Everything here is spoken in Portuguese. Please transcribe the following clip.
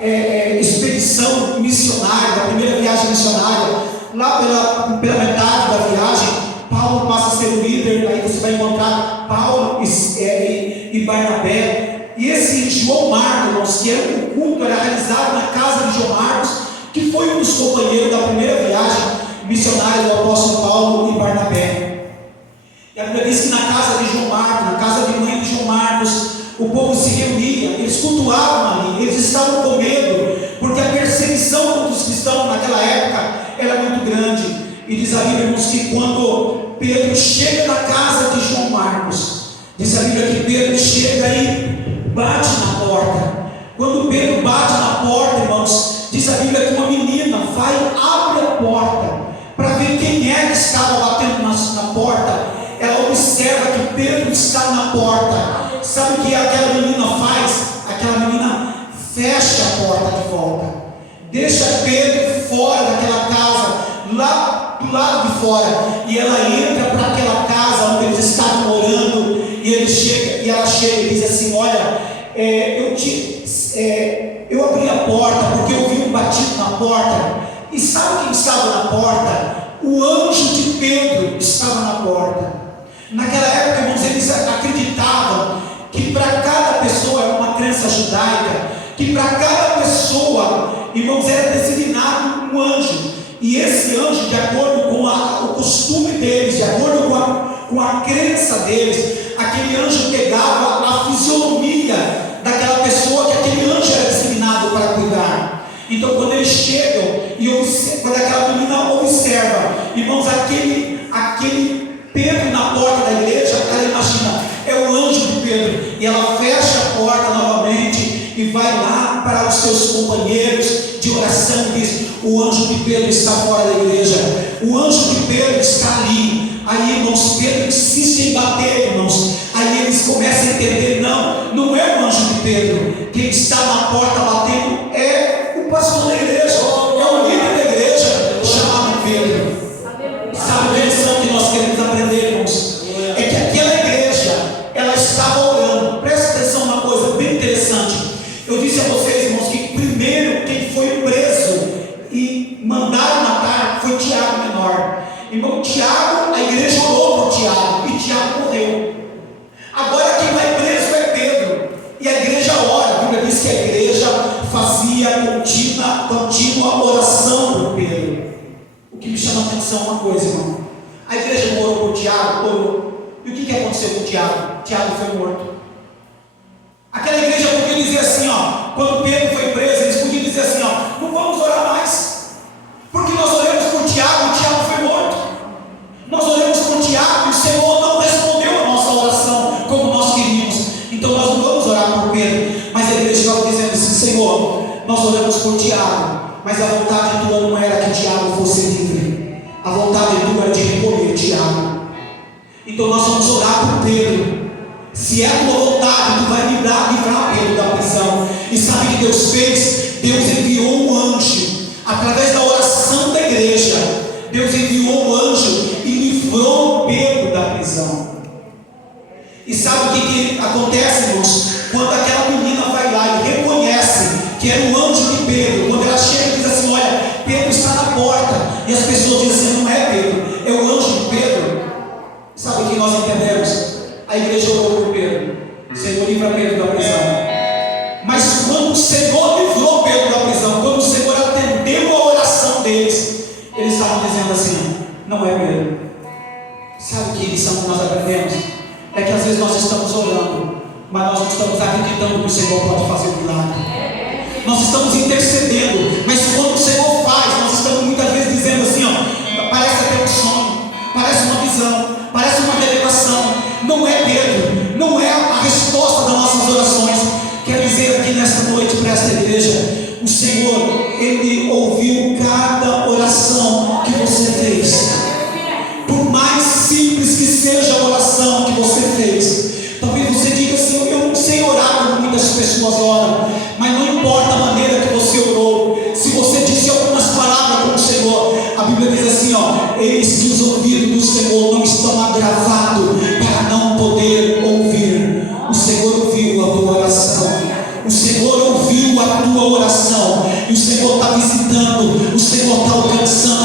expedição missionária, da primeira viagem missionária, lá pela metade da viagem, Paulo passa a ser o líder. Aí você vai encontrar Paulo e Barnabé. E esse João Marcos, irmãos, que era um culto, era realizado na casa de João Marcos, que foi um dos companheiros da primeira viagem missionária do apóstolo Paulo e Barnabé. E a Bíblia diz que na casa de João Marcos, na casa de mãe de João Marcos, o povo se reunia, eles cultuavam ali, eles estavam com medo, porque a perseguição contra os cristãos naquela época era muito grande. E diz a Bíblia, irmãos, que quando Pedro chega na casa de João Marcos, diz a Bíblia que Pedro chega e bate na porta. Quando Pedro bate na porta, irmãos, diz a Bíblia que uma menina vai, abre a porta para ver quem é que estava batendo na porta. Ela observa que Pedro está na porta. Sabe o que aquela menina faz? Aquela menina fecha a porta de volta, deixa Pedro fora daquela casa, lá do lado de fora, e ela entra para aquela casa onde eles estavam orando. E ela chega e diz assim: olha, eu abri a porta porque eu vi um batido na porta. E sabe quem estava na porta? O anjo de Pedro estava na porta. Naquela época, irmãos, eles acreditavam que para cada pessoa, era uma crença judaica, que para cada pessoa, irmãos, era designado um anjo. E esse anjo, de acordo com o costume deles, de acordo com a crença deles, aquele anjo pegava a fisionomia daquela pessoa que aquele anjo era designado para cuidar. Então, quando eles chegam e quando aquela menina observa, irmãos, aquele Pedro na porta da igreja, ela imagina, é o anjo de Pedro, e ela fecha a porta novamente e vai lá para os seus companheiros de oração e diz: o anjo de Pedro está fora da igreja, o anjo de Pedro está ali. Aí, irmãos, Pedro insiste em bater, irmãos. Aí eles começam a entender: não é o anjo de Pedro, quem está na porta batendo é o pastor da igreja, é o líder da igreja, chamado Pedro. Sabe a lição que nós queremos aprender, irmãos? É que aquela igreja, ela estava orando. Presta atenção numa coisa bem interessante. Eu disse a vocês, irmãos, que primeiro quem foi preso e mandaram matar foi Tiago menor. Irmão, Tiago, a igreja orou por Tiago e Tiago morreu. Agora quem vai preso é Pedro, e a igreja ora. A Bíblia diz que a igreja fazia contínua oração por Pedro. O que me chama a atenção é uma coisa, irmão: a igreja não orou por Tiago, orou. E o que aconteceu com Tiago? Tiago foi morto. Aquela igreja podia dizer assim, quando Pedro foi preso, eles podiam dizer assim, não vamos orar mais, porque nós oramos por Tiago e Tiago foi morto. Nós oramos por Tiago e o Senhor não respondeu a nossa oração como nós queríamos, então nós não vamos orar por Pedro. Mas a igreja estava dizendo assim: Senhor, nós oramos por Tiago, mas a vontade tua não era que Tiago fosse livre, a vontade tua era de recolher Tiago. Então nós vamos orar por Pedro. Se é a tua vontade, tu vai livrar Pedro da prisão. E sabe o que Deus fez? Deus enviou um anjo, através da oração da igreja. Deus enviou um anjo e livrou Pedro da prisão. E sabe o que acontece, irmãos? Quando aquela menina vai lá e reconhece que era o anjo de Pedro, quando ela chega e diz assim: olha, Pedro está na porta, e as pessoas dizem assim: não é Pedro, é o anjo de Pedro. Sabe o que nós entendemos? A igreja orou por Pedro: Senhor, livra Pedro da prisão. Mas quando o Senhor livrou Pedro da prisão, quando o Senhor atendeu a oração deles, eles estavam dizendo assim: não é Pedro. Sabe que lição que nós aprendemos? É que às vezes nós estamos orando, mas nós não estamos acreditando que o Senhor pode fazer um milagre. Nós estamos intercedendo, mas quando o Senhor faz, nós estamos muitas vezes dizendo assim: parece até um sonho, parece uma visão, parece uma revelação. Não é Pedro, não é a resposta das nossas orações. Quero dizer aqui nesta noite para esta igreja: o Senhor, Ele ouviu cada oração que você fez. Por mais simples que seja a oração que você fez, talvez você diga assim: eu não sei orar como muitas pessoas oram. Mas não importa a maneira que você orou, se você disse algumas palavras com o Senhor, a Bíblia diz assim: eis que os ouvidos do Senhor não estão agravados para não poder ouvir. O Senhor ouviu a tua oração, o Senhor ouviu a tua oração. coração. E o Senhor está visitando, o Senhor está alcançando.